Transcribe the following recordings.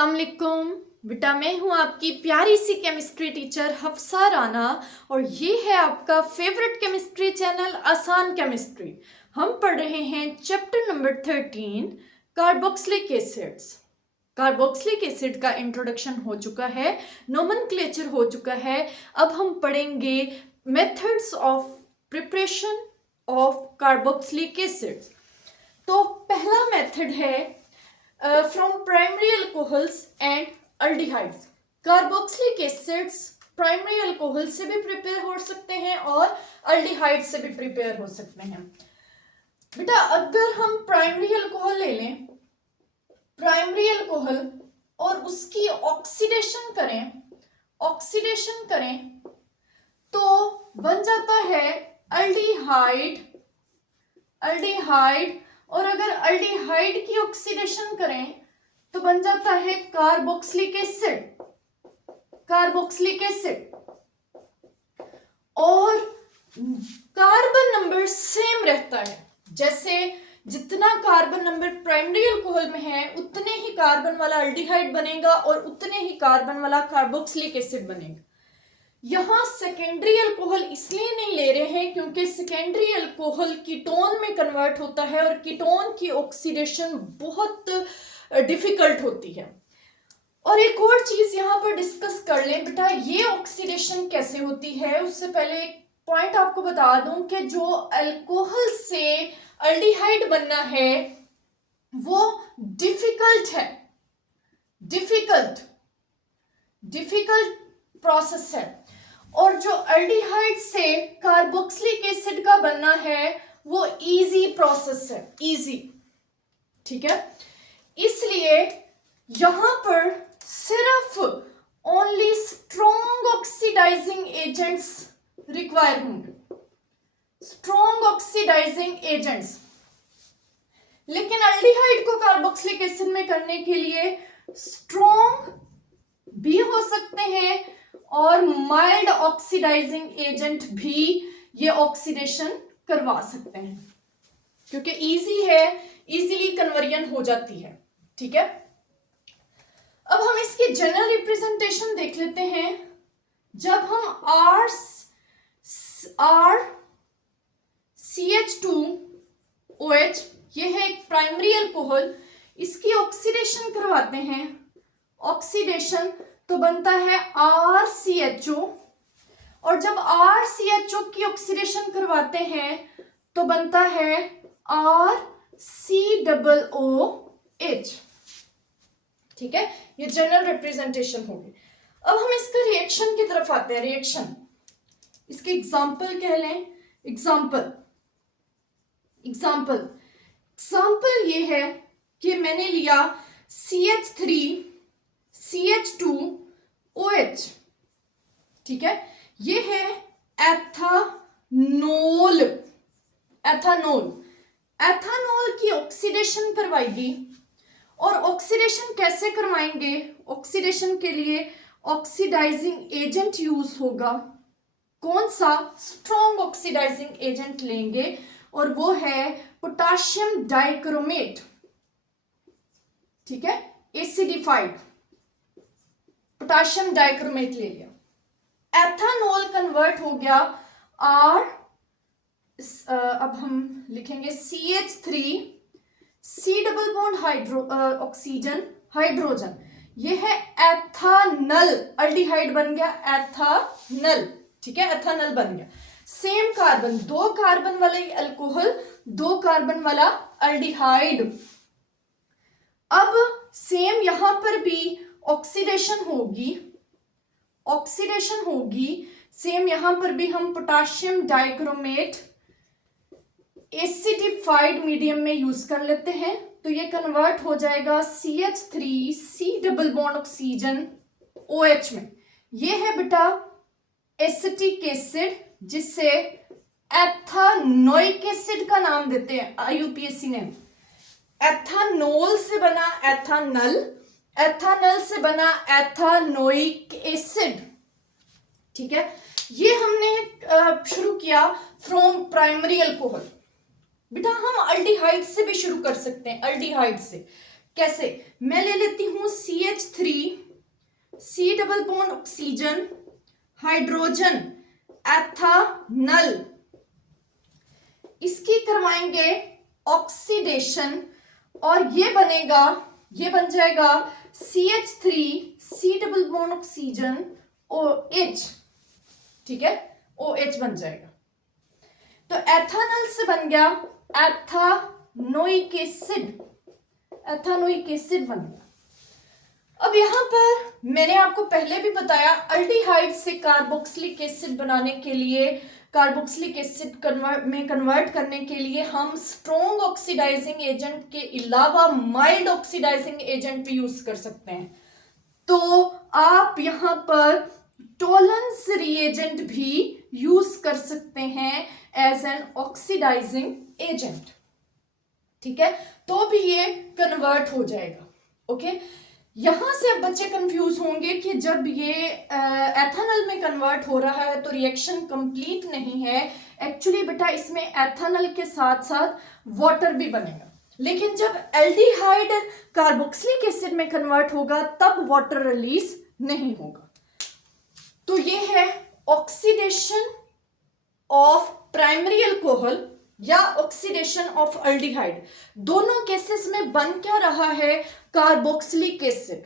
अस्सलाम वालेकुम बेटा, मैं हूँ आपकी प्यारी C chemistry teacher Hafsa Rana और ये है आपका फेवरेट केमिस्ट्री चैनल आसान केमिस्ट्री। हम पढ़ रहे हैं chapter number 13 carboxylic acids. Carboxylic acid का इंट्रोडक्शन हो चुका है, नोमेनक्लेचर हो चुका है। अब हम पढ़ेंगे methods of preparation of carboxylic acids. तो पहला मेथड है from primary alcohols and aldehydes। Carboxylic acids primary alcohol से भी प्रिपेयर हो सकते हैं और अल्डिहाइड से भी प्रिपेयर हो सकते हैं। बेटा अगर हम प्राइमरी अल्कोहल ले लें, प्राइमरी अल्कोहल और उसकी ऑक्सीडेशन करें तो बन जाता है अल्डिहाइड और अगर अल्डिहाइड की ऑक्सीडेशन करें तो बन जाता है कार्बोक्सिलिक एसिड और कार्बन नंबर सेम रहता है। जैसे जितना कार्बन नंबर प्राइमरी अल्कोहल में है उतने ही कार्बन वाला अल्डिहाइड बनेगा और उतने ही कार्बन वाला कार्बोक्सिलिक एसिड बनेगा। यहाँ सेकेंडरी अल्कोहल इसलिए नहीं ले रहे हैं क्योंकि सेकेंडरी अल्कोहल कीटोन में कन्वर्ट होता है और कीटोन की ऑक्सीडेशन बहुत डिफिकल्ट होती है। और एक और चीज यहाँ पर डिस्कस कर लें बेटा, ये ऑक्सीडेशन कैसे होती है। उससे पहले एक पॉइंट आपको बता दूं कि जो अल्कोहल से अल्डिहाइड बनना है वो डिफिकल्ट प्रोसेस है और जो अल्डिहाइड से कार्बोक्सिलिक एसिड का बनना है वो इजी प्रोसेस है, इजी। ठीक है, इसलिए यहां पर सिर्फ only strong oxidising agents require होंगे, स्ट्रॉन्ग ऑक्सीडाइजिंग एजेंट्स। लेकिन अल्डिहाइड को कार्बोक्सिलिक एसिड में करने के लिए स्ट्रॉन्ग भी हो सकते हैं और माइल्ड ऑक्सीडाइजिंग एजेंट भी ये ऑक्सीडेशन करवा सकते हैं क्योंकि इजी है, इजीली कन्वर्जन हो जाती है। ठीक है, अब हम इसकी जनरल रिप्रेजेंटेशन देख लेते हैं। जब हम RCH2OH, ये है एक प्राइमरी अल्कोहल, इसकी ऑक्सीडेशन करवाते हैं, ऑक्सीडेशन तो बनता है RCHO और जब RCHO की ऑक्सीडेशन करवाते हैं तो बनता है RCOOH। ठीक है, ये जनरल रिप्रेजेंटेशन होगी। अब हम इसका रिएक्शन की तरफ आते हैं। रिएक्शन, इसके एग्जाम्पल कह लें। एग्जाम्पल ये है कि मैंने लिया CH3CH2OH। ठीक है, ये है एथानोल की ऑक्सीडेशन करवाएगी। और ऑक्सीडेशन कैसे करवाएंगे? ऑक्सीडेशन के लिए ऑक्सीडाइजिंग एजेंट यूज होगा। कौन सा? स्ट्रॉन्ग ऑक्सीडाइजिंग एजेंट लेंगे और वो है पोटाशियम डाइक्रोमेट। ठीक है, एसिडिफाइड पोटाशियम डाइक्रोमेट ले लिया। एथानोल कन्वर्ट हो गया अब हम लिखेंगे CH3C double bond oxygen hydrogen, ये है एथानल। अल्डिहाइड बन गया एथानल। ठीक है, एथानल बन गया। सेम कार्बन, 2 कार्बन वाला अल्कोहल, 2 कार्बन वाला अल्डिहाइड। अब सेम यहां पर भी ऑक्सीडेशन होगी। सेम यहां पर भी हम पोटाशियम डाइक्रोमेट एसिडिफाइड मीडियम में यूज कर लेते हैं तो ये कन्वर्ट हो जाएगा CH3C double bond oxygen OH में। ये है बेटा एसिटिक एसिड, जिससे एथानोइक एसिड का नाम देते हैं IUPAC ने। एथानोल से बना एथानल से बना एथानोइक एसिड। ठीक है, ये हमने शुरू किया फ्रॉम प्राइमरी अल्कोहल। बेटा हम अल्डिहाइड से भी शुरू कर सकते हैं, अल्डिहाइड से। कैसे? मैं ले लेती हूं CH3, C double bond oxygen, hydrogen, ethanal, इसकी करवाएंगे ऑक्सीडेशन और ये बन जाएगा CH3, C double bond oxygen, OH, ठीक है, OH बन जाएगा। तो एथानल से बन गया एथानोइक एसिड, एथानोइक एसिड बन गया। अब यहां पर मैंने आपको पहले भी बताया, अल्डिहाइड से कार्बोक्सिलिक एसिड बनाने के लिए, कार्बोक्सिलिक एसिड कन्वर्ट करने के लिए हम स्ट्रॉन्ग ऑक्सीडाइजिंग एजेंट के अलावा माइल्ड ऑक्सीडाइजिंग एजेंट भी यूज कर सकते हैं। तो आप यहां पर टोलेंस रिएजेंट भी यूज कर सकते हैं एज एन ऑक्सीडाइजिंग एजेंट, ठीक है, तो भी ये कन्वर्ट हो जाएगा। ओके, यहां से अब बच्चे कंफ्यूज होंगे कि जब ये एथेनॉल में कन्वर्ट हो रहा है तो रिएक्शन कंप्लीट नहीं है। एक्चुअली बेटा इसमें एथेनॉल के साथ साथ वाटर भी बनेगा, लेकिन जब एल्डिहाइड कार्बोक्सिलिक एसिड में कन्वर्ट होगा तब वाटर रिलीज नहीं होगा। तो ये है ऑक्सीडेशन ऑफ प्राइमरी अल्कोहल या ऑक्सीडेशन ऑफ अल्डिहाइड। दोनों केसेस में बन क्या रहा है? कार्बोक्सिलिक एसिड,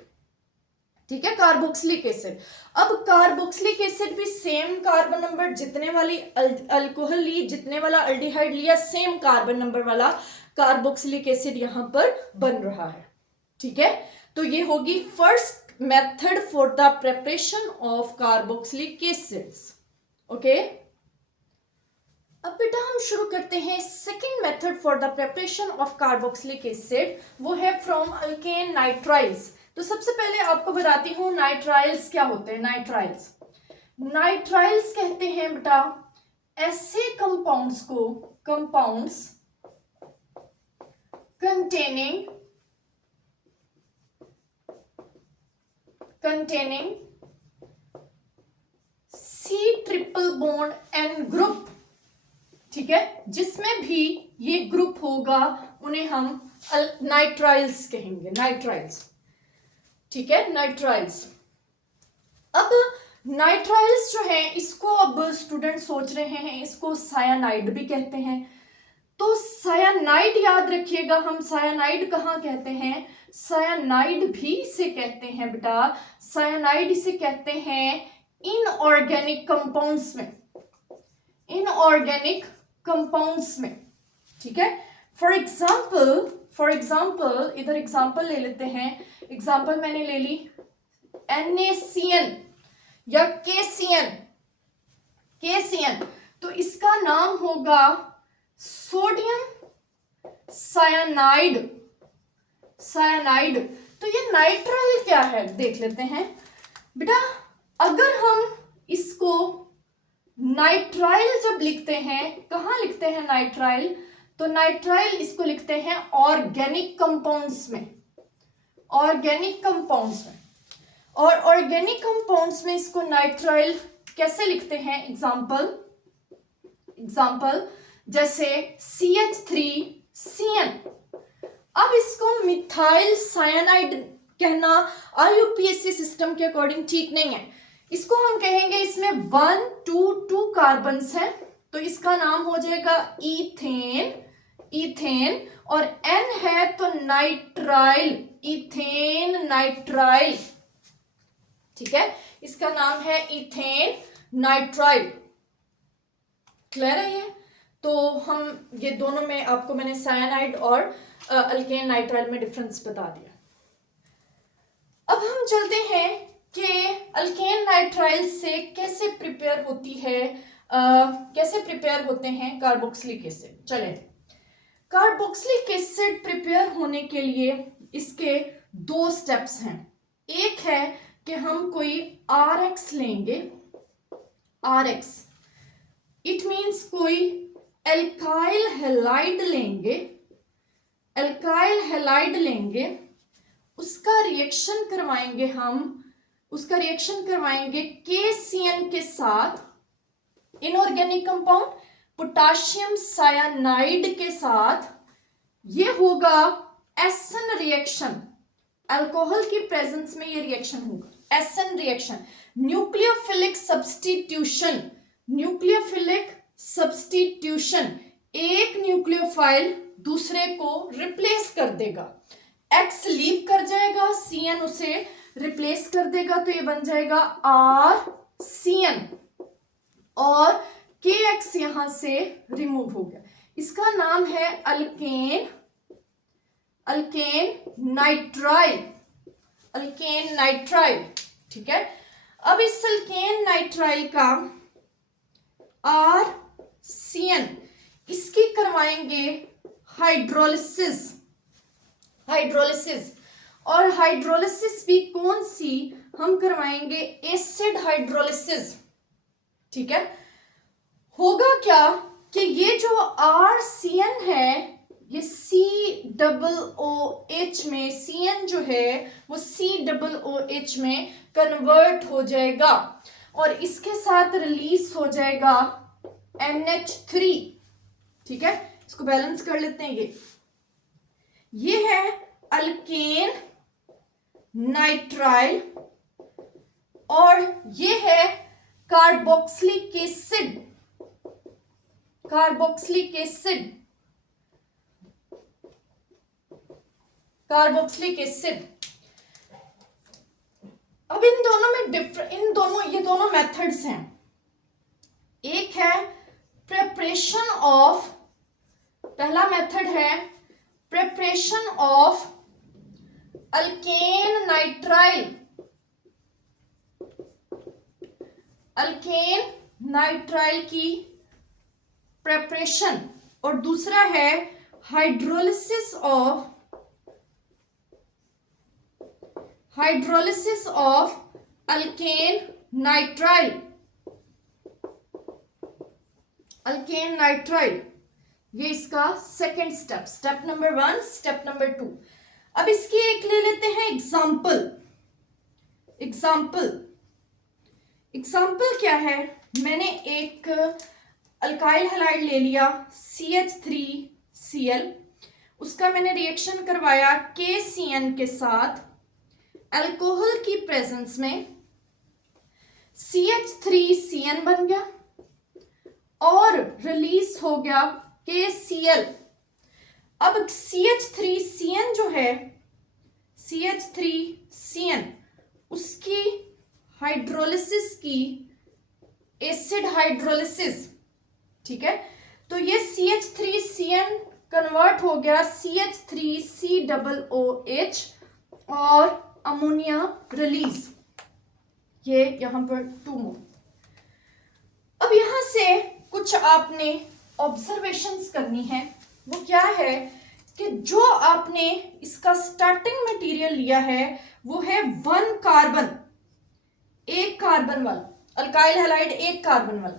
ठीक है, कार्बोक्सिलिक एसिड। अब कार्बोक्सिलिक एसिड भी सेम कार्बन नंबर जितने वाली अल्कोहल ली, जितने वाला अल्डिहाइड लिया, सेम कार्बन नंबर वाला कार्बोक्सिलिक एसिड यहां पर बन रहा है, ठीक है। तो ये होगी first method for the preparation of carboxylic acids. Okay, अब बेटा हम शुरू करते हैं second method for the preparation of carboxylic acid, वो है फ्रॉम अल्केन नाइट्राइल्स। तो सबसे पहले आपको बताती हूँ नाइट्राइल्स क्या होते हैं। नाइट्राइल्स कहते हैं बेटा ऐसे कंपाउंड्स को, compounds containing C triple bond N group, ठीक है, जिसमें भी ये ग्रुप होगा उन्हें हम नाइट्राइल्स कहेंगे, नाइट्राइल्स, ठीक है, नाइट्राइल्स। अब नाइट्राइल्स जो है इसको अब स्टूडेंट सोच रहे हैं इसको सायानाइड भी कहते हैं। तो सायानाइड याद रखिएगा, हम सायानाइड कहाँ कहते हैं? सायानाइड भी इसे कहते हैं बेटा, सायानाइड इसे कहते हैं इनऑर्गेनिक कंपाउंड्स में, इनऑर्गेनिक कंपाउंड्स में, ठीक है। फॉर एग्जाम्पल इधर एग्जाम्पल ले लेते हैं। एग्जाम्पल मैंने ले ली NaCN या KCN, तो इसका नाम होगा सोडियम सायानाइड, तो ये नाइट्राइल क्या है देख लेते हैं बेटा। अगर हम इसको नाइट्राइल जब लिखते हैं, कहाँ लिखते हैं नाइट्राइल? तो नाइट्राइल इसको लिखते हैं ऑर्गेनिक कंपाउंड्स में, ऑर्गेनिक कंपाउंड्स में। और ऑर्गेनिक कंपाउंड्स में इसको नाइट्राइल कैसे लिखते हैं? एग्जाम्पल जैसे CH3CN। अब इसको मिथाइल साइनाइड कहना IUPAC सिस्टम के अकॉर्डिंग ठीक नहीं है। इसको हम कहेंगे इसमें 1 2 2 कार्बन्स हैं, तो इसका नाम हो जाएगा इथेन, और N है तो नाइट्राइल, इथेन नाइट्राइल, ठीक है, इसका नाम है इथेन नाइट्राइल। क्लियर है ये? तो हम ये दोनों में आपको मैंने साइनाइड और अल्केन नाइट्राइल में डिफरेंस बता दिया। अब हम चलते हैं कि अल्केन नाइट्राइल से कैसे प्रिपेयर होती है, कैसे प्रिपेयर होते हैं कार्बोक्सिलिक एसिड। चले, कार्बोक्सिलिक एसिड प्रिपेयर होने के लिए इसके 2 स्टेप्स हैं। एक है कि हम कोई RX लेंगे, RX इट मीन्स कोई एल्काइल हैलाइड लेंगे, एल्काइल हैलाइड लेंगे, उसका रिएक्शन करवाएंगे हम, उसका रिएक्शन करवाएंगे KCN के साथ, इनऑर्गेनिक कंपाउंड पोटाशियम सायानाइड के साथ। ये होगा एसन रिएक्शन, अल्कोहल की प्रेजेंस में ये रिएक्शन होगा, SN reaction. Nucleophilic substitution, nucleophilic substitution, एक न्यूक्लियोफाइल दूसरे को रिप्लेस कर देगा। एक्स लीव कर जाएगा, सीएन उसे रिप्लेस कर देगा, तो ये बन जाएगा आर सीएन, और के एक्स यहां से रिमूव हो गया। इसका नाम है alkane, alkane nitrile, alkane nitrile. ठीक है, अब इस अल्केन नाइट्राइल का आर सीएन, इसकी करवाएंगे हाइड्रोलिसिस, हाइड्रोलिसिस। और हाइड्रोलिसिस भी कौन सी, हम करवाएंगे एसिड हाइड्रोलिसिस। ठीक है, होगा क्या कि ये जो आर सीएन है, ये COOH में, CN जो है वो COOH में कन्वर्ट हो जाएगा, और इसके साथ रिलीज हो जाएगा NH3। ठीक है, इसको बैलेंस कर लेते हैं। ये है अल्केन नाइट्राइल, और ये है carboxylic acid, carboxylic acid, carboxylic acid. अब इन दोनों में ये दोनों मेथड्स हैं। एक है प्रिपरेशन ऑफ, पहला मेथड है preparation of alkane nitrile, alkane nitrile की प्रिपरेशन, और दूसरा है hydrolysis of, hydrolysis of alkane nitrile, alkane nitrile. ये इसका second step, step number 1, step number 2। अब इसकी एक ले लेते हैं एग्जाम्पल। एग्जाम्पल, एग्जाम्पल क्या है, मैंने एक अल्काइल हैलाइड ले लिया CH3Cl, उसका मैंने रिएक्शन करवाया KCN के साथ अल्कोहल की प्रेजेंस में, CH3CN बन गया और रिलीज हो गया KCl। अब CH3CN जो है, CH3CN, उसकी हाइड्रोलिसिस की एसिड हाइड्रोलिसिस। ठीक है, तो ये CH3CN कन्वर्ट हो गया CH3COOH और अमोनिया रिलीज, ये यहां पर 2 मोल। अब यहां से कुछ आपने ऑब्जर्वेशंस करनी है। वो क्या है कि जो आपने इसका स्टार्टिंग मटेरियल लिया है वो है 1 कार्बन, 1 कार्बन वाला अल्काइल हैलाइड, 1 कार्बन वाला,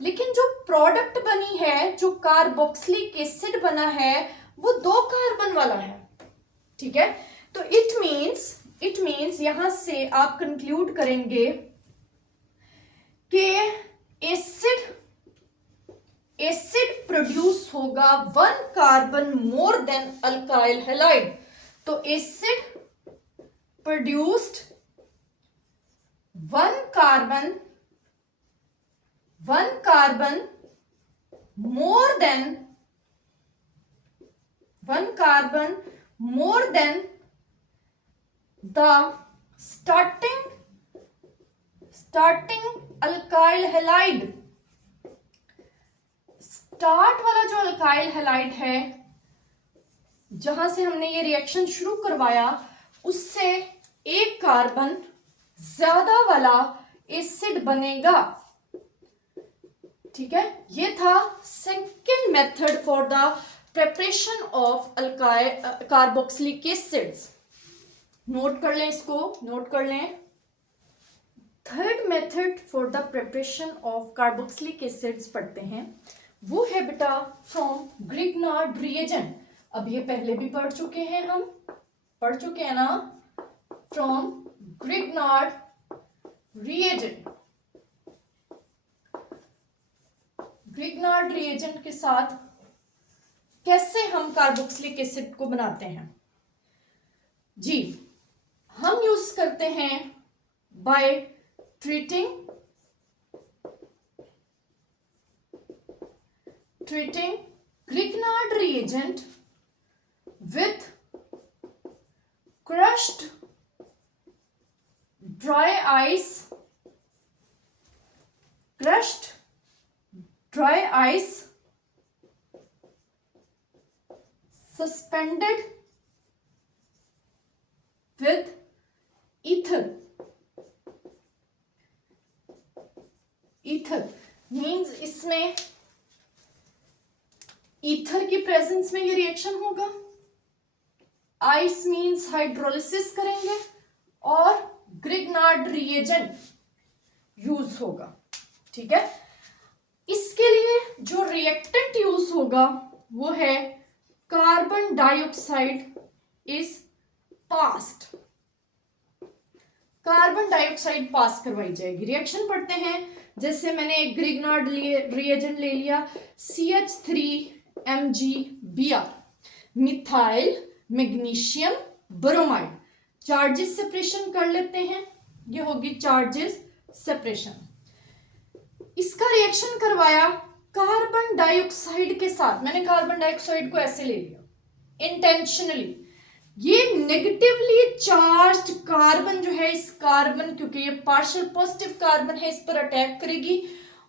लेकिन जो प्रोडक्ट बनी है, जो कार्बोक्सिलिक एसिड बना है, वो 2 कार्बन वाला है। ठीक है, तो इट मीन्स यहां से आप कंक्लूड करेंगे कि एसिड प्रोड्यूस होगा 1 carbon more than alkyl halide. तो acid produced 1 carbon more than 1 carbon more than the starting alkyl halide। Start वाला जो अल्काइल हैलाइड है, जहां से हमने ये रिएक्शन शुरू करवाया, उससे 1 कार्बन ज्यादा वाला एसिड बनेगा। ठीक है, ये था second method for the preparation of carboxylic acids. Note कर लें, इसको नोट कर लें। Third method for the preparation of carboxylic acids पढ़ते हैं, वो है बेटा फ्रॉम ग्रिग्नार्ड रिएजेंट। अब ये पहले भी पढ़ चुके हैं, हम पढ़ चुके हैं ना, from Grignard reagent. Grignard reagent के साथ कैसे हम कार्बोक्सिलिक एसिड को बनाते हैं। जी हम यूज करते हैं by treating Grignard reagent with crushed dry ice, suspended with ether means इसमें ईथर की प्रेजेंस में ये रिएक्शन होगा। आइस मीन्स हाइड्रोलिसिस करेंगे और ग्रिग्नार्ड रिएजेंट यूज होगा। ठीक है, इसके लिए जो रिएक्टेंट यूज होगा वो है carbon dioxide is passed. Carbon dioxide pass करवाई जाएगी। रिएक्शन पढ़ते हैं, जैसे मैंने एक ग्रिग्नार्ड रिएजेंट ले लिया CH3MgBr, methyl magnesium bromide. Charges separation कर लेते हैं, ये होगी चार्जेस सेपरेशन। इसका रिएक्शन करवाया कार्बन डाइऑक्साइड के साथ। मैंने कार्बन डाइऑक्साइड को ऐसे ले लिया इंटेंशनली। ये नेगेटिवली चार्ज्ड कार्बन जो है, इस कार्बन, क्योंकि ये पार्शियल पॉजिटिव कार्बन है, इस पर अटैक करेगी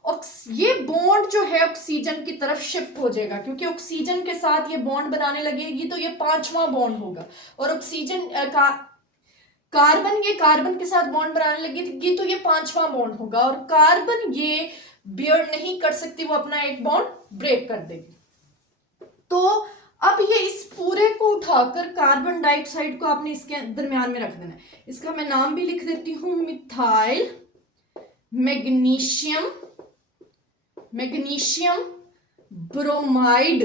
और ये बॉन्ड जो है ऑक्सीजन की तरफ शिफ्ट हो जाएगा, क्योंकि ऑक्सीजन के साथ ये बॉन्ड बनाने लगेगी तो ये 5वां बॉन्ड होगा। और ऑक्सीजन कार्बन ये कार्बन के साथ बॉन्ड बनाने लगेगी तो ये 5वां बॉन्ड होगा। और कार्बन ये बियर नहीं कर सकती, वो अपना एक बॉन्ड ब्रेक कर देगी। तो अब ये इस पूरे को उठाकर कार्बन डाइऑक्साइड को आपने इसके दरमियान में रख देना है। इसका मैं नाम भी लिख देती हूं, मिथाइल मैग्नीशियम ब्रोमाइड।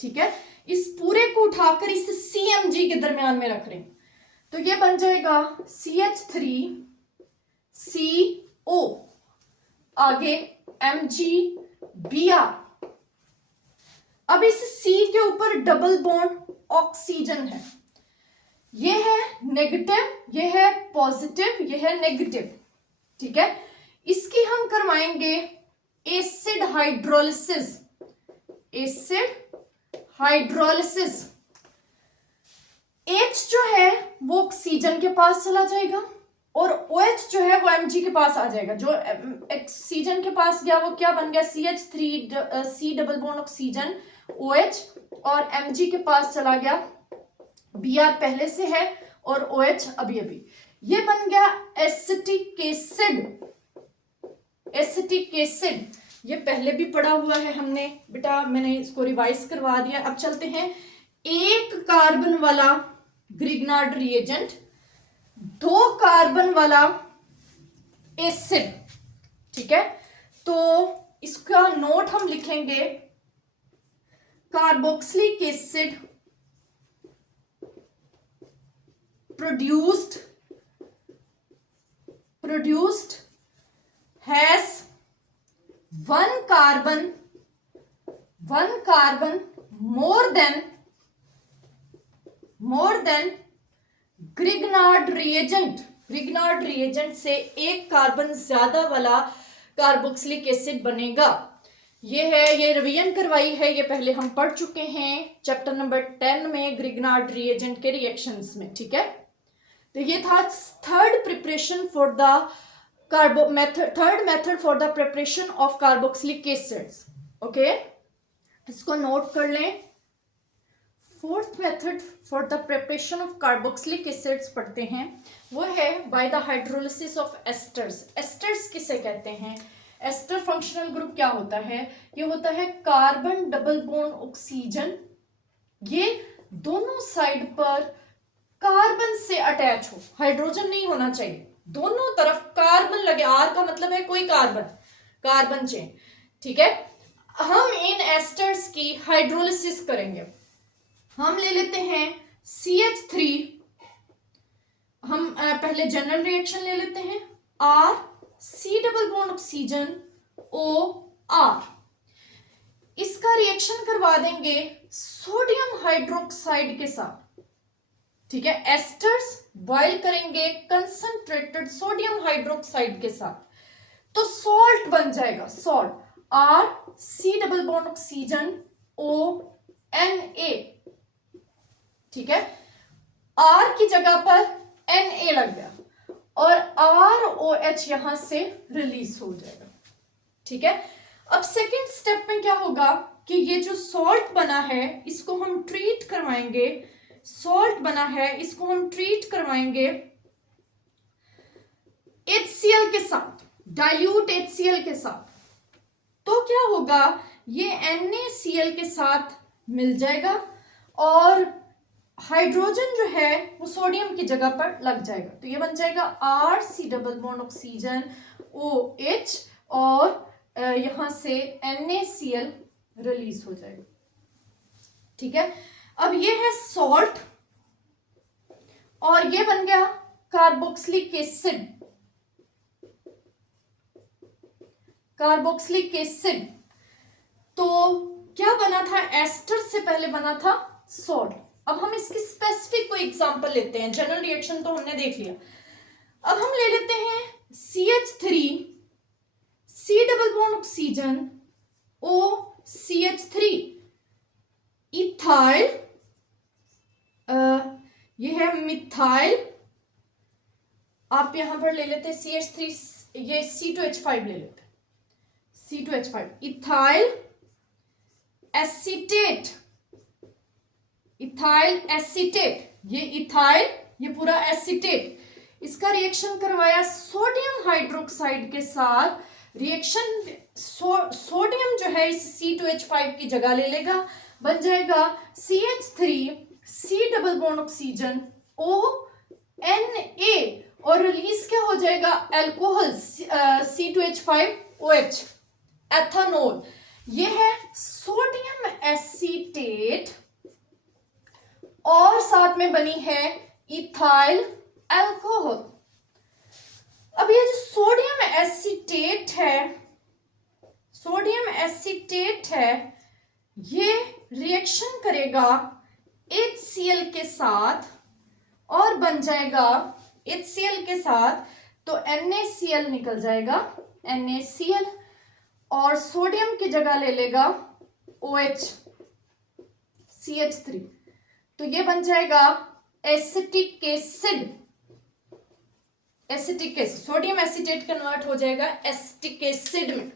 ठीक है, इस पूरे को उठाकर इस CMG के दरमियान में रख रहे हैं, तो ये बन जाएगा CH3CO, आगे MgBr। अब इस C के ऊपर डबल बॉन्ड ऑक्सीजन है, ये है नेगेटिव, ये है पॉजिटिव, ये है नेगेटिव। ठीक है, इसकी हम करवाएंगे एसिड हाइड्रोलिसिस। H जो है वो ऑक्सीजन के पास चला जाएगा और OH जो है वो Mg के पास आ जाएगा। जो ऑक्सीजन के पास गया वो क्या बन गया, CH3C double bond oxygen OH, और Mg के पास चला गया Br पहले से है और OH अभी अभी। ये बन गया एसिटिक एसिड। ये पहले भी पढ़ा हुआ है हमने बेटा, मैंने इसको रिवाइज करवा दिया। अब चलते हैं, एक कार्बन वाला ग्रिग्नार्ड रिएजेंट, 2 कार्बन वाला एसिड। ठीक है, तो इसका नोट हम लिखेंगे, carboxylic acid produced has one carbon more than Grignard reagent से एक कार्बन ज्यादा वाला कार्बोक्सिलिक एसिड बनेगा। ये है, ये रिवीजन करवाई है, ये पहले हम पढ़ चुके हैं चैप्टर नंबर 10 में ग्रिग्नार्ड रिएजेंट के रिएक्शंस में। ठीक है, तो ये था third method for the preparation of carboxylic acids. Okay, इसको नोट कर लें। Fourth method for the preparation of carboxylic acids पढ़ते हैं, वो है by the hydrolysis of esters. Asters किसे कहते हैं? एस्टर फंक्शनल ग्रुप क्या होता है? ये होता है कार्बन डबल बॉन्ड ऑक्सीजन, ये दोनों साइड पर कार्बन से अटैच हो, हाइड्रोजन नहीं होना चाहिए, दोनों तरफ कार्बन लगे। आर का मतलब है कोई कार्बन चेन। ठीक है, हम इन एस्टर्स की हाइड्रोलिसिस करेंगे। हम ले लेते हैं CH3, हम पहले जनरल रिएक्शन ले लेते हैं, R C double bond oxygen OR। इसका रिएक्शन करवा देंगे सोडियम हाइड्रोक्साइड के साथ। ठीक है। एस्टर्स बॉयल करेंगे कंसंट्रेटेड सोडियम हाइड्रोक्साइड के साथ, तो सॉल्ट बन जाएगा, salt, R C double bond oxygen O N A, ठीक है। आर की जगह पर एन ए लग गया और आर ओ एच यहां से रिलीज हो जाएगा, ठीक है। अब सेकेंड स्टेप में क्या होगा कि ये जो सॉल्ट बना है इसको हम ट्रीट करवाएंगे, सॉल्ट बना है इसको हम ट्रीट करवाएंगे HCl के साथ, डाइल्यूट HCl के साथ। तो क्या होगा, ये NaCl के साथ मिल जाएगा और हाइड्रोजन जो है वो सोडियम की जगह पर लग जाएगा, तो ये बन जाएगा R C double bond oxygen OH और यहां से NaCl रिलीज हो जाएगा, ठीक है। अब ये है सॉल्ट और ये बन गया कार्बोक्सिलिक एसिड, कार्बोक्सिलिक एसिड। तो क्या बना था, एस्टर से पहले बना था सॉल्ट। अब हम इसकी स्पेसिफिक कोई एग्जांपल लेते हैं, जनरल रिएक्शन तो हमने देख लिया। अब हम ले लेते हैं CH3 C double bond oxygen OCH3 ethyl, ये है मिथाइल, आप यहां पर ले लेते हैं CH3, ये C2H5 ले लेते हैं, C2H5 ethyl acetate, ethyl acetate, ये इथाइल ये पूरा एसीटेट, इसका रिएक्शन करवाया सोडियम हाइड्रोक्साइड के साथ, रिएक्शन सोडियम जो है इस C2H5 की जगह ले लेगा, बन जाएगा CH3 C double bond oxygen ONA और रिलीज क्या हो जाएगा, अल्कोहल C2H5OH, एथानॉल। ये है सोडियम एसीटेट और साथ में बनी है इथाइल अल्कोहल। अब ये जो सोडियम एसीटेट है, सोडियम एसीटेट है, ये रिएक्शन करेगा HCl के साथ और बन जाएगा HCl के साथ, तो NaCl निकल जाएगा, NaCl और सोडियम की जगह ले लेगा OH CH3, तो ये बन जाएगा acetic acid, acetic acid, sodium acetate convert हो जाएगा एसिटिक एसिड में,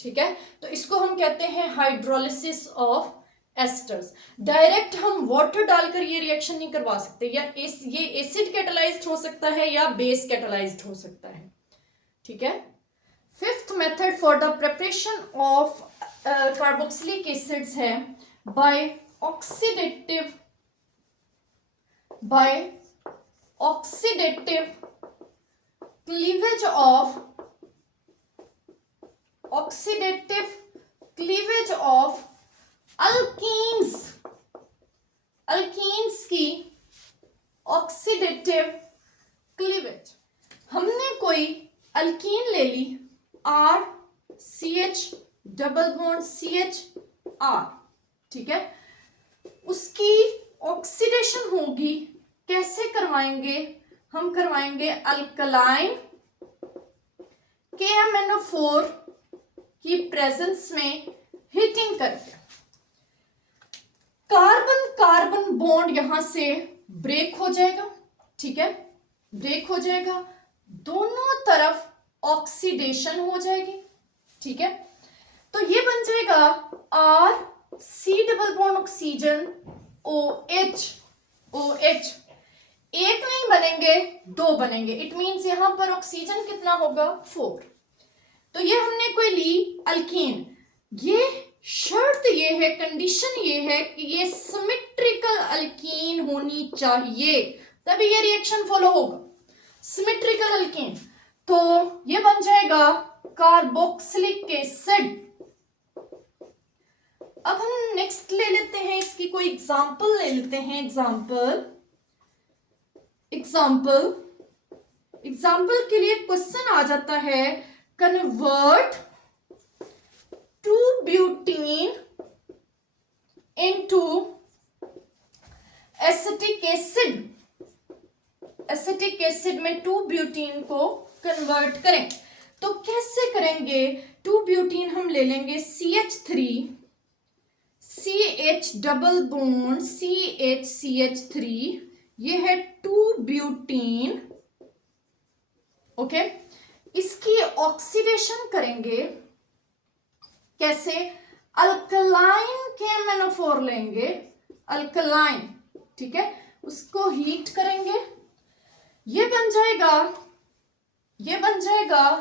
ठीक है। तो इसको हम कहते हैं हाइड्रोलिसिस ऑफ एस्टर्स। डायरेक्ट हम वाटर डालकर ये रिएक्शन नहीं करवा सकते, या ये एसिड कैटालाइज्ड हो सकता है या बेस कैटालाइज्ड हो सकता है, ठीक है। Fifth method for the preparation of carboxylic acids है by oxidative cleavage of alkenes की ऑक्सीडेटिव क्लीवेज। हमने कोई अल्कीन ले ली RCH डबल बॉन्ड CHR, ठीक है, उसकी ऑक्सीडेशन होगी, कैसे करवाएंगे, हम करवाएंगे अल्कलाइन KMnO4 की प्रेजेंस में हीटिंग करके। कार्बन कार्बन बॉन्ड यहां से ब्रेक हो जाएगा, ठीक है, ब्रेक हो जाएगा, दोनों तरफ ऑक्सीडेशन हो जाएगी, ठीक है। तो ये बन जाएगा RC double bond oxygen OH, एक नहीं बनेंगे, दो बनेंगे, इट मींस यहां पर ऑक्सीजन कितना होगा, 4। तो ये हमने कोई ली अल्कीन, ये शर्त ये है, कंडीशन ये है कि ये सिमेट्रिकल अल्कीन होनी चाहिए, तभी ये रिएक्शन फॉलो होगा, सिमेट्रिकल अल्कीन। तो ये बन जाएगा कार्बोक्सिलिक एसिड। अब हम नेक्स्ट ले लेते हैं, इसकी कोई एग्जांपल ले लेते हैं, एग्जांपल के लिए क्वेश्चन आ जाता है, convert 2 butene into acetic acid में 2 ब्यूटीन को कन्वर्ट करें। तो कैसे करेंगे? 2 ब्यूटीन हम ले लेंगे CH3, CH double bond CH3, ये है 2 ब्यूटीन। ओके, इसकी ऑक्सीडेशन करेंगे। कैसे? अल्कलाइन KMnO4 लेंगे, अल्कलाइन, ठीक है, उसको हीट करेंगे। ये बन जाएगा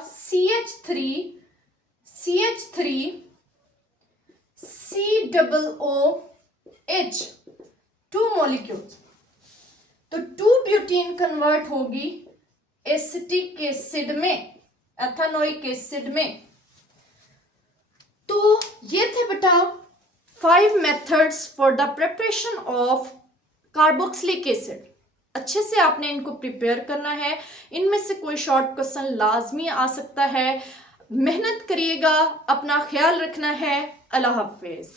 CH3 COOH, 2 मॉलिक्यूल्स। तो 2 ब्यूटीन कन्वर्ट होगी एसिटिक एसिड में, एथेनोइक एसिड में। तो ये थे बेटा 5 methods for the preparation of carboxylic acid. अच्छे से आपने इनको प्रिपेयर करना है। इनमें से कोई शॉर्ट क्वेश्चन लाजमी आ सकता है। मेहनत करिएगा, अपना ख्याल रखना है। अल्लाह हाफिज।